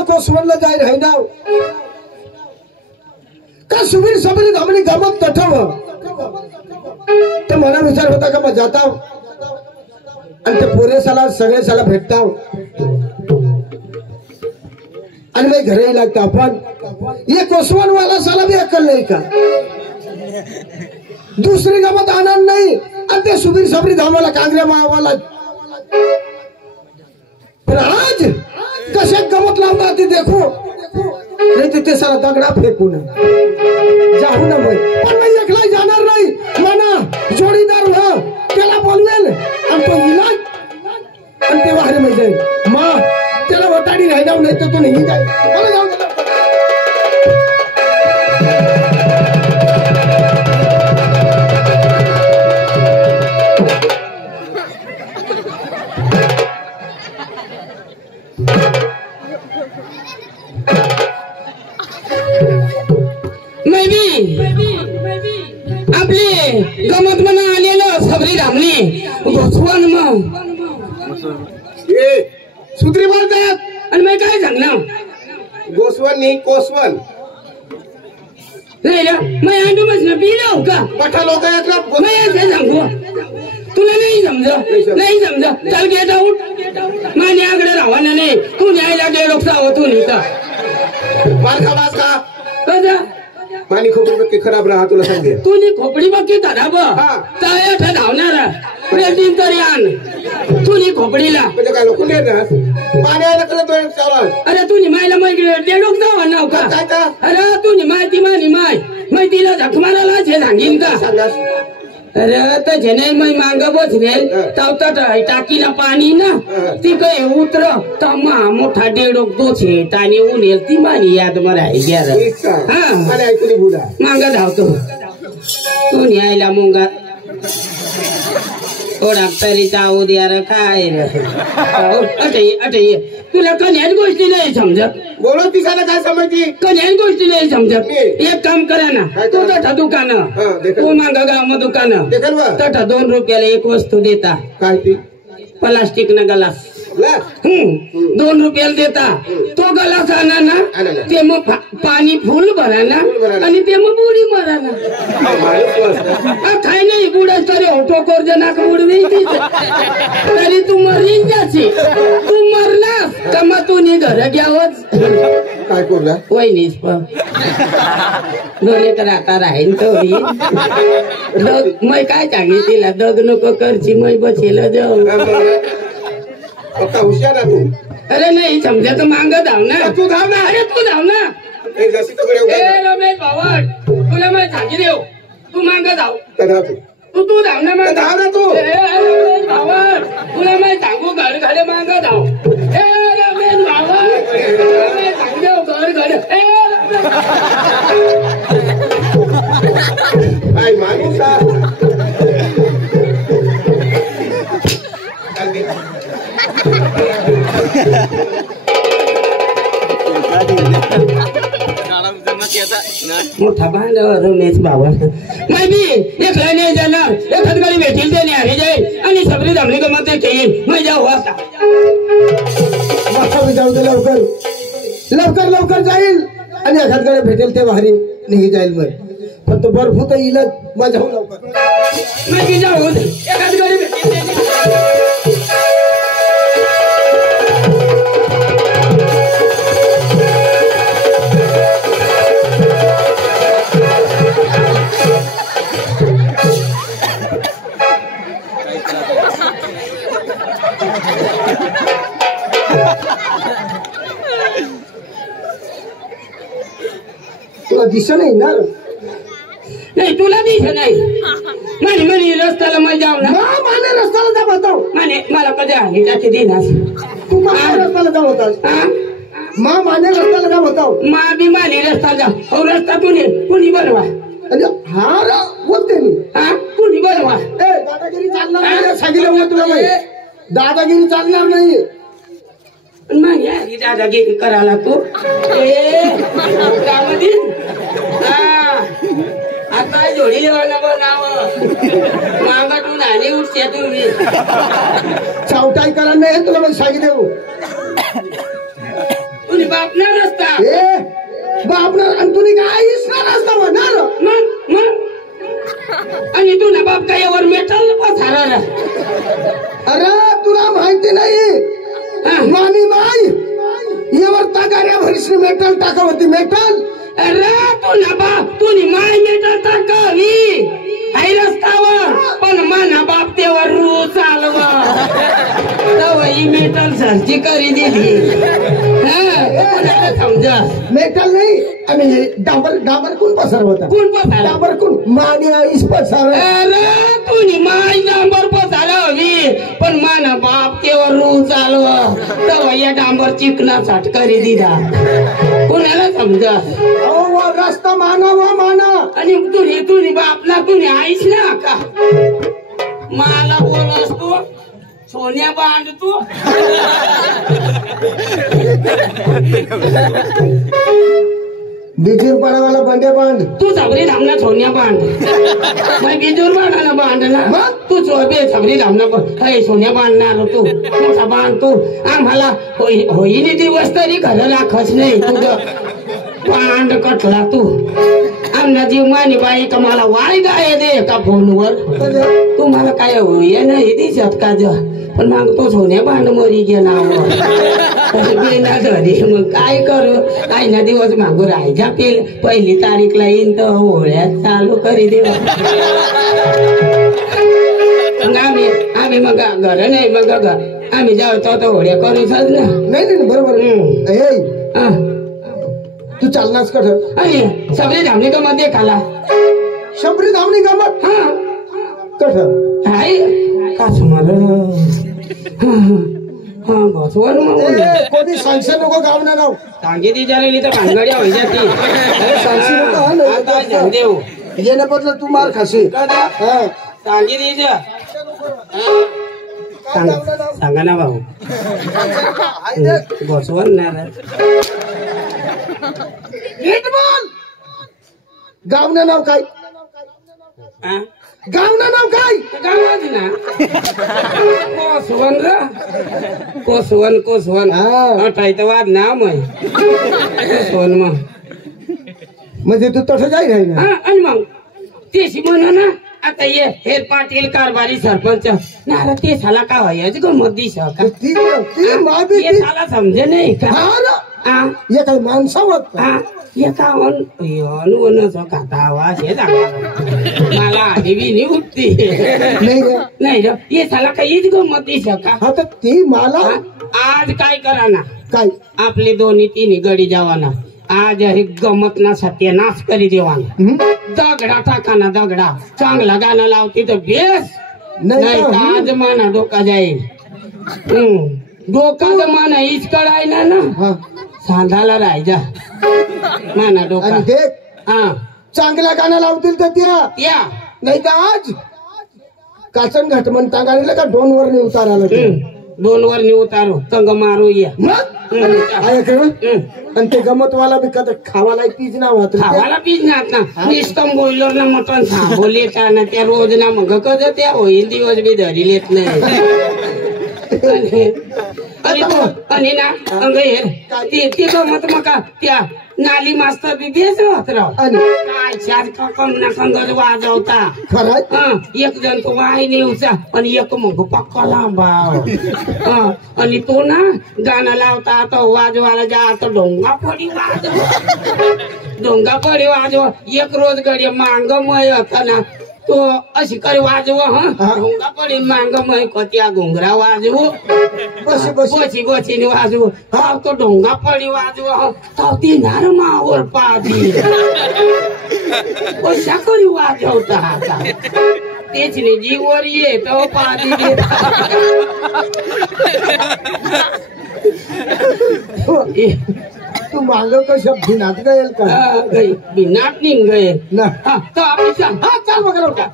उद्या कोसवनला जाईल है ना का सुबीर सबरी धामणी गमत तठव तर मला विचार होता का मग जाता आणि ते पोरे साला सगळे साला भेटताव आणि मग घरी लागता आपण ये कोसवन वाला साला भी अक्कल नाही का दुसरी गमत आनंद नाही आणि ते सुबीर सबरी धामाला कांगऱ्या मावाला पण आज कशा गमत लावतात ते देखो नाही ते साला दगडा फेकून जाऊ ना मग पण मी एकला जाणार नाही मना जोडीदार व्हा त्याला बोलवेल आणि तो इलाज आणि ते बाहेर मी जाईल मा त्याला वटाडी राहिला नाही तर तो निघून जाईल मला जाऊ दे आपले गमत मना आलेलं सबरी धामणी घोसवण मग सुत्री बोलतात आणि मी काय सांगणार गोसवन नाही कोसवन नाही ना मी आंडू मसलं पिलो का पठा लोक येतात मी असं सांगू तुला नाही समज नाही समज चल गेट आउट माझ्या आकडे राहणार नाही तू न्यायला डेडोक सावं तू नाही का मारका वाजका कसं पाणी खोपडी बक्की खराब राहा तुला सांगे तुझी खोपडी बक्की खराब तया धावणार प्रेटिंग तरी आण तुझी खोपडीला म्हणजे काय लोक येतात पाण्याला करत चालू अरे तुझी मायला मग डेडोक जावा नाव का अरे तुझी माय ती मानी माय मग तिला झक मारायला हे सांगीन का अरे तर झेने मग मांग बसले तावता टाकीला पाणी ना ती काही उतर तमा मोठा डेडोक तो छे तानी उनेल ती मानी याद मराय गेर हा मांग धावतो तू न्यायला मुंगा थोडा तरी जाऊ द्या रे काय अटे तुला कन्याच गोष्टी नाही समजत बोलो तिला काय समजती कन्याच गोष्टी नाही समजत एक काम करा ना तू तठा दुकान तू मांगा गाव मग दुकान तठा 2 रुपयाला एक वस्तू देता काय ती प्लास्टिक ना गलास 2 रुपयाला देता तो गलास आणा ना ते मग पाणी फुल भरा ना आणि ते मग बुडी मारा ना काय नाही बुडाच तरी ऑटो कोर जनाक बुडवी तरी तू मरीन जाशी तू मरलास का मग तू नी घर घ्यावच काय करला वहिनीच पण दोन्ही तर आता राहीन तो मै काय सांगे तिला दग नको करची मै बसेल जाऊ आता हुशार आहे तू अरे नाही समजा तर मांग धाव ना तू धाव ना अरे तू धाव ना रमेश भावड तुला मी सांगी देऊ तू मांग धाव तू धाव ना मग धाव ना तू रमेश भावड तुला मी सांगू घर घडे मांग धाव रमेश भावड सांग देऊ घर घडे काय माणूस मोठा बांधव रमेश बाबा मैं भी एक लाईन जाणार एखाद गाडी भेटेल ते न्यारी जाईल आणि सबरी धामणी गमत येईल मैं जाऊ आता माथा जाऊ दे लवकर लवकर लवकर जाईल आणि एखाद गाडी भेटेल ते भारी निघी जाईल मग फक्त बर्फ तर येईल मग जाऊ लवकर मैं भी जाऊ एखाद गाडी भेटेल तुला दिसत नाही ना नाही तुला दिसत नाही म्हणे म्हणे रस्त्याला मग जाऊ ना माने रस्त्याला जा बताव म्हणे मला कधी आहे त्याचे देणार तू रस्त्याला जा होता माने रस्त्याला जा बताव मा बी माने रस्ता जा हो रस्ता कुणी बनवा हा होते मी कुणी बनवा दादागिरी चालणार नाही सांगितलं तुला माहिती दादागिरी चालणार नाही मागे दादागिरी करायला तू आता जोडी नाव मागाटून आणि उठते तुम्ही चावटाई करा नाही तुला मी सांगितलं कुणी बापना रस्ता ए बापणार आणि तुम्ही काय इसना रस्ता म्हणणार मग आणि तू ना बाप काय वर मेटल पसारा अरे तुला माहिती नाही मामी माई यावर तागाऱ्या भरीसनी मेटल टाकावती मेटल अरे तू ना बाप तू नी माय मेटल टाकावी आई रस्तावर पण माना बाप तेवर रू चालवा तव ही मेटल सरची करी दिली समजा मेटल नाही आणि डांबर कोण पसरवता कोण पसारा डांबर कोण मानी आईस पसर अरे तू नी माय डांबर पसारा हवी पण माना बाप तेवर रू चालवा तव या डांबर चिकना करी दिला कोणाला समजा रस्ता माना आणि तुझी बापला तुझी आईस ना का मला बोलस तू सोन्या बांध तू बिजूर पाडावाला बंडे बांध तू सबरी धामना सोन्या बांध मग बिजूर बांधाना बांध ना तू चोबे सबरी धामना सोन्या बांधणार तू मोठा बांध तू आम्हाला होईनी दिवस तरी घर राखच नाही तुझं पांड कटला तू आमना जीव मानी बाई का मला वायदा आहे दे का फोनवर तू मला काय होई नाही दिसत का ज पण मग तो सोन्या भांड मरी गेला बेना घरी मग काय करू काही ना दिवस मागू राहायच्या पहिली तारीखला येईन तर होळ्यात चालू करी देवा मग आम्ही मग घर नाही मग आम्ही जाऊ तो होळ्या करूच ना नाही बरोबर तू चालनास कठ आणि सबरी धामणी गमत देखाला शबरी धामणी गमत हा कठ हाय का सुमार हा बसवर कोणी सांगशे नको गावना नाव सांगे ती जरा इथं भानगड्या व्हायच्या ती सांगशी नको देऊ ये ना बदल तू मार खाशी सांगे ती सांगा ना भाऊ बसवर ना गावना नाव काय गावना नाव काय गावाच ना कोसवन अठायचं वाद ना मग कोसवन मग म्हणजे तू तसं जाई राही ना आणि मग तेशी म्हणा ना आता ये हे पाटील कारभारी सरपंच ना ते साला का व्हायचं गमत दिस का ते साला समजे नाही का ये काही माणसावत खाता आवाज हे मला आधी बी उठती नाही ये साला काहीच गमत दिस का आता ती मला आज काय करा ना काय आपले दोन्ही तिन्ही गडी जावाना आज हे गमत ना सत्यानाश करी देवाना दगडा टाकाना दगडा चांगला गाणं लावती तर बेस नाही तर आज माना डोका जाईल डोका तर माना हीच कळायला ना सांधाला राहायचा माना डोका हा चांगला गाणं लावतील तर त्या नाही तर आज काचन घटमन टांगाडीला का दोन वर उताराला दोन वर उतारो तंग मारू या आणि ते गमतवाला बी कदा खावाला पीज ना होत खावाला पीज नात ना निस्तम बोलर ना मटण बोले ना त्या रोज ना मग कद त्या होईल दिवस बी धरी लेत नाही आणि ना अंग ते गमत मग त्या नाली मास्तर बी बेस राहत राव काय चार कमना संगत वाजवता खरं एक जण तो वाय नेवचा आणि एक मग पक्का लांबाव आणि तो ना गाणं लावता तो वाजवायला जा तो डोंगा पडी वाजव एक रोज गडी मांग मय होता ना तो अशी करे वाजव ढोंगा पडी मांग मय कत्या घुंगरा वाजव बसी बसीने वाजव हा तो ढोंगा पडी वाजव तो ती मावर पादी कशा करी वाजवता आता तेच नाही जीवर ये तो पादी तू मांग कशा भिनात गયેલ का भिनात निघ गये ना तो आपली चाल बघा